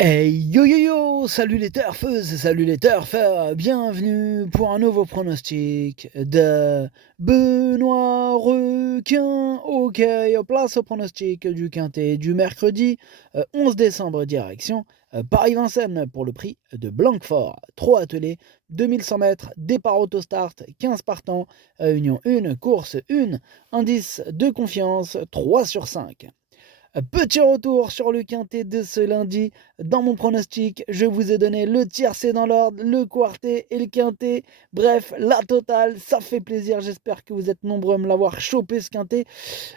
Hey yo yo yo! Salut les turfeuses, salut les turfeurs, bienvenue pour un nouveau pronostic de Benoît Requin. Ok, place au pronostic du quintet du mercredi 11 décembre, direction Paris-Vincennes pour le prix de Blanquefort. 3 attelés, 2100 mètres, départ autostart, 15 partants, Union 1, course 1, indice de confiance 3 sur 5. Petit retour sur le quintet de ce lundi. Dans mon pronostic, je vous ai donné le tiercé dans l'ordre, le quartet et le quintet. Bref, la totale, ça fait plaisir. J'espère que vous êtes nombreux à me l'avoir chopé ce quintet.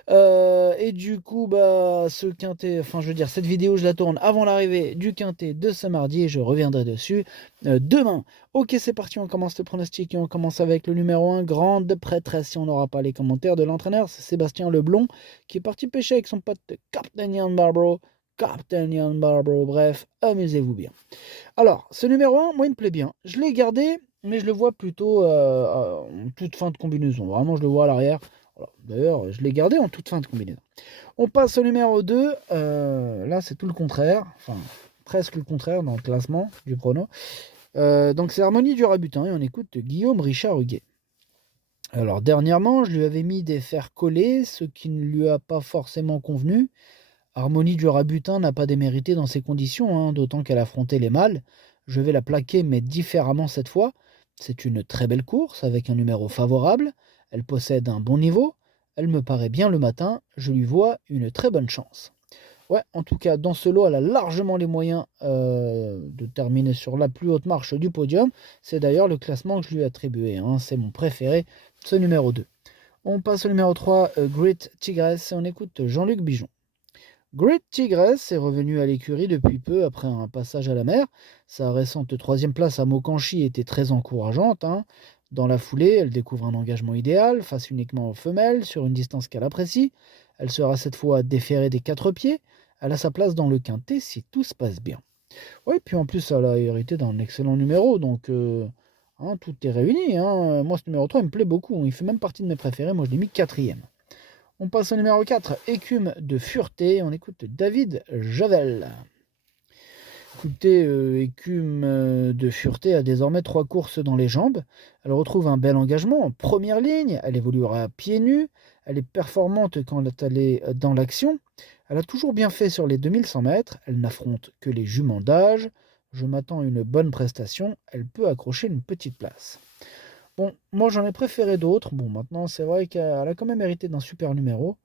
Et du coup, ce quintet, enfin je veux dire, cette vidéo, je la tourne avant l'arrivée du quintet de ce mardi et je reviendrai dessus demain. Ok, c'est parti, on commence le pronostic et on commence avec le numéro 1, grande prêtresse. Si on n'aura pas les commentaires de l'entraîneur, c'est Sébastien Leblond qui est parti pêcher avec son pote Captain Ian Barbaro. Captain Ian Barbaro, bref, amusez-vous bien. Alors, ce numéro 1, moi il me plaît bien. Je l'ai gardé, mais je le vois plutôt en toute fin de combinaison. Vraiment, je le vois à l'arrière. Voilà. D'ailleurs, je l'ai gardé en toute fin de combinaison. On passe au numéro 2. Là, c'est tout le contraire. Enfin, presque le contraire dans le classement du prono. Donc, c'est Harmonie du Rabutin et on écoute Guillaume Richard Huguet. Alors, dernièrement, je lui avais mis des fers collés, ce qui ne lui a pas forcément convenu. Harmonie du Rabutin n'a pas démérité dans ces conditions, hein, d'autant qu'elle affrontait les mâles. Je vais la plaquer, mais différemment cette fois. C'est une très belle course, avec un numéro favorable. Elle possède un bon niveau. Elle me paraît bien le matin. Je lui vois une très bonne chance. Ouais, en tout cas, dans ce lot, elle a largement les moyens de terminer sur la plus haute marche du podium. C'est d'ailleurs le classement que je lui ai attribué, hein. C'est mon préféré, ce numéro 2. On passe au numéro 3, Great Tigress, et on écoute Jean-Luc Bijon. Great Tigress est revenu à l'écurie depuis peu après un passage à la mer. Sa récente troisième place à Mokanchi était très encourageante, hein. Dans la foulée, elle découvre un engagement idéal, face uniquement aux femelles, sur une distance qu'elle apprécie. Elle sera cette fois déférée des quatre pieds. Elle a sa place dans le quintet si tout se passe bien. Oui, puis en plus, elle a hérité d'un excellent numéro, donc hein, tout est réuni, hein. Moi, ce numéro 3, il me plaît beaucoup. Il fait même partie de mes préférés. Moi, je l'ai mis quatrième. On passe au numéro 4, Écume de Fureté. On écoute David Javel. Écoutez, Écume de Fureté a désormais 3 courses dans les jambes. Elle retrouve un bel engagement en première ligne. Elle évoluera pieds nus. Elle est performante quand elle est dans l'action. Elle a toujours bien fait sur les 2100 mètres. Elle n'affronte que les juments d'âge. Je m'attends à une bonne prestation. Elle peut accrocher une petite place. Bon, moi j'en ai préféré d'autres. Bon, maintenant c'est vrai qu'elle a quand même hérité d'un super numéro.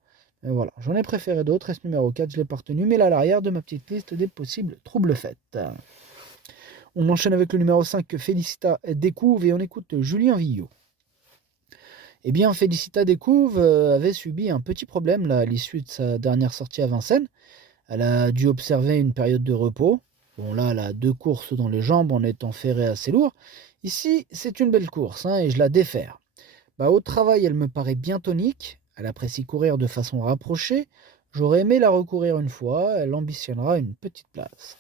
Mais voilà, j'en ai préféré d'autres. Et ce numéro 4, je l'ai pas retenu, mais là à l'arrière de ma petite liste des possibles troubles faits. On enchaîne avec le numéro 5 que Félicita découvre et on écoute Julien Villot. Eh bien, Félicita Découvre avait subi un petit problème là, à l'issue de sa dernière sortie à Vincennes. Elle a dû observer une période de repos. Bon, là, elle a 2 courses dans les jambes en étant ferrée assez lourd. Ici, c'est une belle course, hein, et je la défère. Au travail, elle me paraît bien tonique. Elle apprécie courir de façon rapprochée. J'aurais aimé la recourir une fois. Elle ambitionnera une petite place.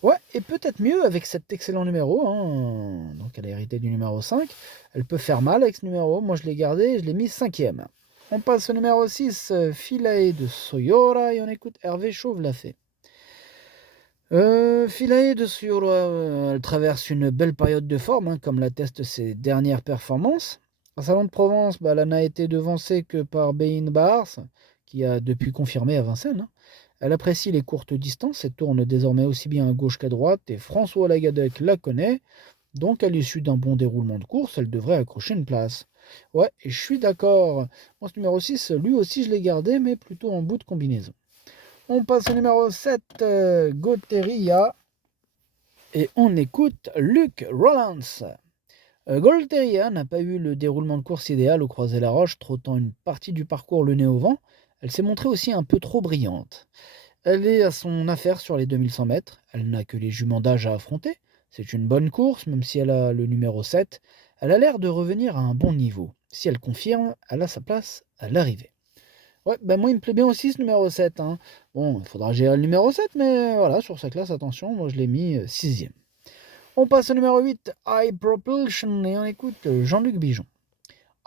Ouais, et peut-être mieux avec cet excellent numéro, hein. Donc elle a hérité du numéro 5. Elle peut faire mal avec ce numéro. Moi, je l'ai gardé et je l'ai mis cinquième. On passe au numéro 6, Philae de Soyora, et on écoute Hervé Chauve l'a fait. Philae de Soyora, elle traverse une belle période de forme, hein, comme l'attestent ses dernières performances. À Salon de Provence, elle n'a été devancée que par Bein Bars, qui a depuis confirmé à Vincennes, hein. Elle apprécie les courtes distances et tourne désormais aussi bien à gauche qu'à droite, et François Lagadec la connaît, donc à l'issue d'un bon déroulement de course, elle devrait accrocher une place. Ouais, et je suis d'accord. Moi, ce numéro 6, lui aussi je l'ai gardé, mais plutôt en bout de combinaison. On passe au numéro 7, Goteria, et on écoute Luc Rollins. Golteria n'a pas eu le déroulement de course idéal au Croisé-la-Roche, trottant une partie du parcours le nez au vent. Elle s'est montrée aussi un peu trop brillante. Elle est à son affaire sur les 2100 mètres. Elle n'a que les juments d'âge à affronter. C'est une bonne course, même si elle a le numéro 7. Elle a l'air de revenir à un bon niveau. Si elle confirme, elle a sa place à l'arrivée. Ouais, moi il me plaît bien aussi ce numéro 7, hein. Bon, il faudra gérer le numéro 7, mais voilà, sur sa classe, attention, moi je l'ai mis 6ème. On passe au numéro 8, High Propulsion, et on écoute Jean-Luc Bijon.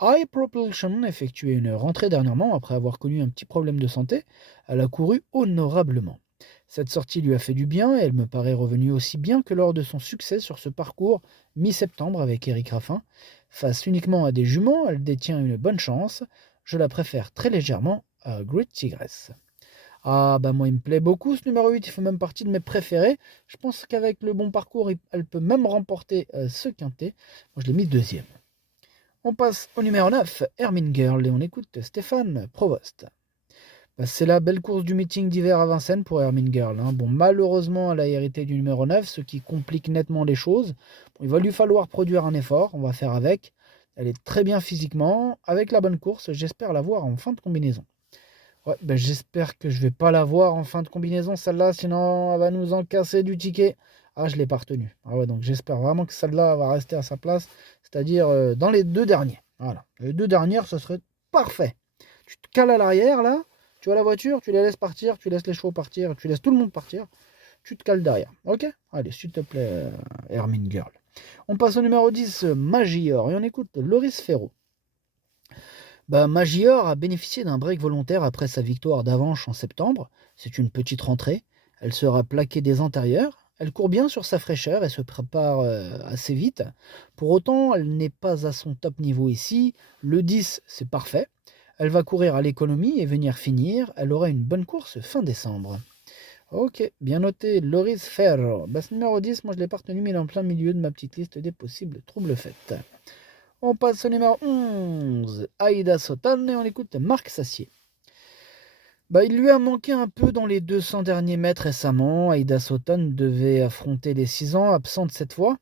High Propulsion effectuait une rentrée dernièrement après avoir connu un petit problème de santé. Elle a couru honorablement. Cette sortie lui a fait du bien et elle me paraît revenue aussi bien que lors de son succès sur ce parcours mi-septembre avec Eric Raffin. Face uniquement à des juments, elle détient une bonne chance. Je la préfère très légèrement à Great Tigress. Ah bah moi il me plaît beaucoup ce numéro 8, il fait même partie de mes préférés. Je pense qu'avec le bon parcours, elle peut même remporter ce quintet. Moi je l'ai mis deuxième. On passe au numéro 9, Hermine Girl, et on écoute Stéphane Provost. Bah, c'est la belle course du meeting d'hiver à Vincennes pour Hermine Girl. Bon, malheureusement, elle a hérité du numéro 9, ce qui complique nettement les choses. Bon, il va lui falloir produire un effort, on va faire avec. Elle est très bien physiquement. Avec la bonne course, j'espère la voir en fin de combinaison. Ouais, bah, j'espère que je vais pas la voir en fin de combinaison, celle-là, sinon elle va nous en casser du ticket. Ah, je l'ai pas retenue. Ah ouais, donc j'espère vraiment que celle-là va rester à sa place, c'est-à-dire dans les deux derniers. Voilà, les deux dernières, ce serait parfait. Tu te cales à l'arrière, là, tu as la voiture, tu les laisses partir, tu laisses les chevaux partir, tu laisses tout le monde partir, tu te cales derrière. Ok? Allez, s'il te plaît, Hermine Girl. On passe au numéro 10, Magior, et on écoute Loris Ferro. Bah, Magior a bénéficié d'un break volontaire après sa victoire d'Avanche en septembre. C'est une petite rentrée. Elle sera plaquée des antérieurs. Elle court bien sur sa fraîcheur et se prépare assez vite. Pour autant, elle n'est pas à son top niveau ici. Le 10, c'est parfait. Elle va courir à l'économie et venir finir. Elle aura une bonne course fin décembre. Ok, bien noté, Loris Ferro. Bah, ce numéro 10, moi je l'ai pas retenu, mais il est en plein milieu de ma petite liste des possibles troubles faits. On passe au numéro 11, Aïda Sotan, et on écoute Marc Sassier. Bah, il lui a manqué un peu dans les 200 derniers mètres récemment. Aïda Sotan devait affronter les 6 ans, absente cette fois.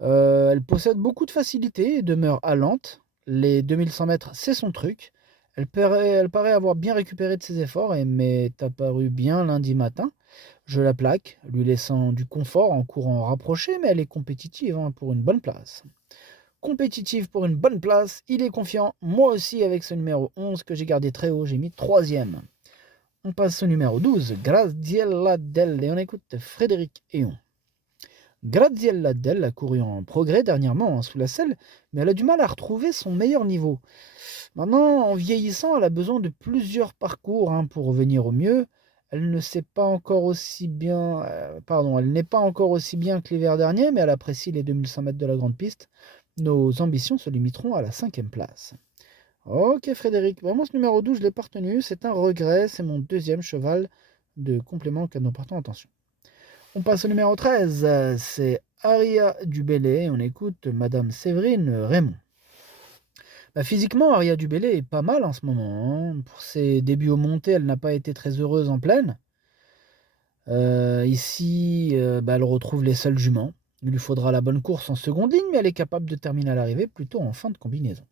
Elle possède beaucoup de facilité et demeure allante. Les 2100 mètres, c'est son truc. Elle paraît avoir bien récupéré de ses efforts et m'est apparue bien lundi matin. Je la plaque, lui laissant du confort en courant rapproché, mais elle est compétitive pour une bonne place. Compétitive pour une bonne place, il est confiant, moi aussi avec ce numéro 11 que j'ai gardé très haut, j'ai mis troisième. On passe au numéro 12, Graziella Dell, et on écoute Frédéric Héon. Graziella Dell a couru en progrès dernièrement sous la selle, mais elle a du mal à retrouver son meilleur niveau. Maintenant, en vieillissant, elle a besoin de plusieurs parcours pour revenir au mieux. Elle ne sait pas encore aussi bien, elle n'est pas encore aussi bien que l'hiver dernier, mais elle apprécie les 2100 mètres de la grande piste. Nos ambitions se limiteront à la 5e place. Ok Frédéric, vraiment ce numéro 12 je l'ai pas retenu, c'est un regret, c'est mon deuxième cheval de complément auquel nous portons attention. On passe au numéro 13, c'est Aria Dubélé, on écoute Madame Séverine Raymond. Bah, physiquement, Aria Dubélé est pas mal en ce moment. Pour ses débuts aux montées, elle n'a pas été très heureuse en plaine. Ici, elle retrouve les seuls juments. Il lui faudra la bonne course en seconde ligne, mais elle est capable de terminer à l'arrivée plutôt en fin de combinaison.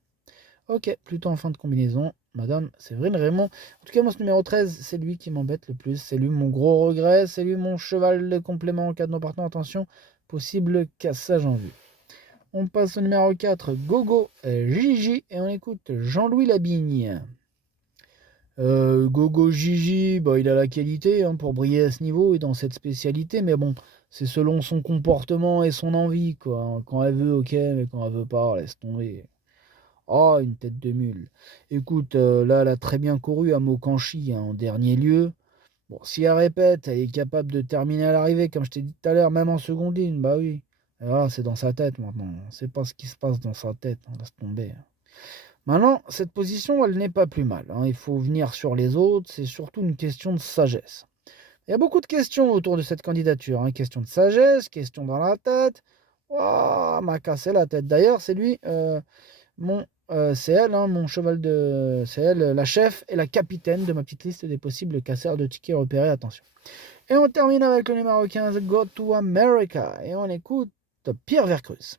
Ok, plutôt en fin de combinaison, Madame Séverine Raymond. En tout cas, moi, ce numéro 13, c'est lui qui m'embête le plus. C'est lui mon gros regret. C'est lui mon cheval de complément en cas de non-partant. Attention, possible cassage en vue. On passe au numéro 4, Gogo Gigi, et on écoute Jean-Louis Labigne. Gogo Gigi, il a la qualité pour briller à ce niveau et dans cette spécialité, mais bon, c'est selon son comportement et son envie, quoi. Quand elle veut, ok, mais quand elle veut pas, laisse tomber. Oh, une tête de mule. Écoute, là, elle a très bien couru à Mokanchi en dernier lieu. Bon, si elle répète, elle est capable de terminer à l'arrivée, comme je t'ai dit tout à l'heure, même en seconde ligne, bah oui. Ah, c'est dans sa tête maintenant. On ne sait pas ce qui se passe dans sa tête. Laisse tomber. Maintenant, cette position, elle n'est pas plus mal. Il faut venir sur les autres. C'est surtout une question de sagesse. Il y a beaucoup de questions autour de cette candidature. Question de sagesse, question dans la tête. Oh, m'a cassé la tête. D'ailleurs, c'est lui, c'est elle, mon cheval de. C'est elle, la chef et la capitaine de ma petite liste des possibles casseurs de tickets repérés. Attention. Et on termine avec le numéro 15, Go to America. Et on écoute Pierre Vercruz.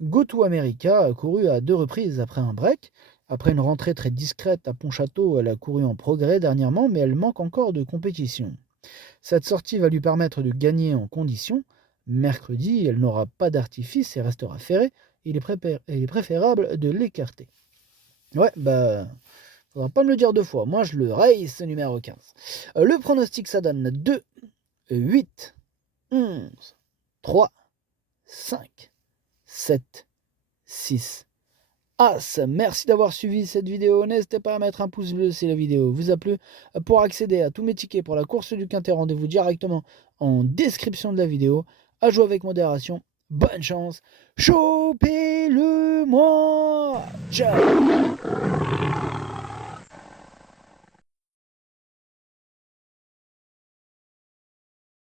Go to America a couru à 2 reprises après un break. Après une rentrée très discrète à Pontchâteau, elle a couru en progrès dernièrement, mais elle manque encore de compétition. Cette sortie va lui permettre de gagner en condition. Mercredi, elle n'aura pas d'artifice et restera ferrée. Il est préférable de l'écarter. Ouais, faudra pas me le dire 2 fois. Moi, je le race, ce numéro 15. Le pronostic, ça donne 2, 8, 11, 3, 5, 7, 6. As. Merci d'avoir suivi cette vidéo. N'hésitez pas à mettre un pouce bleu si la vidéo vous a plu. Pour accéder à tous mes tickets pour la course du Quintet, rendez-vous directement en description de la vidéo. À jouer avec modération. Bonne chance. Chopez-le moi. Ciao.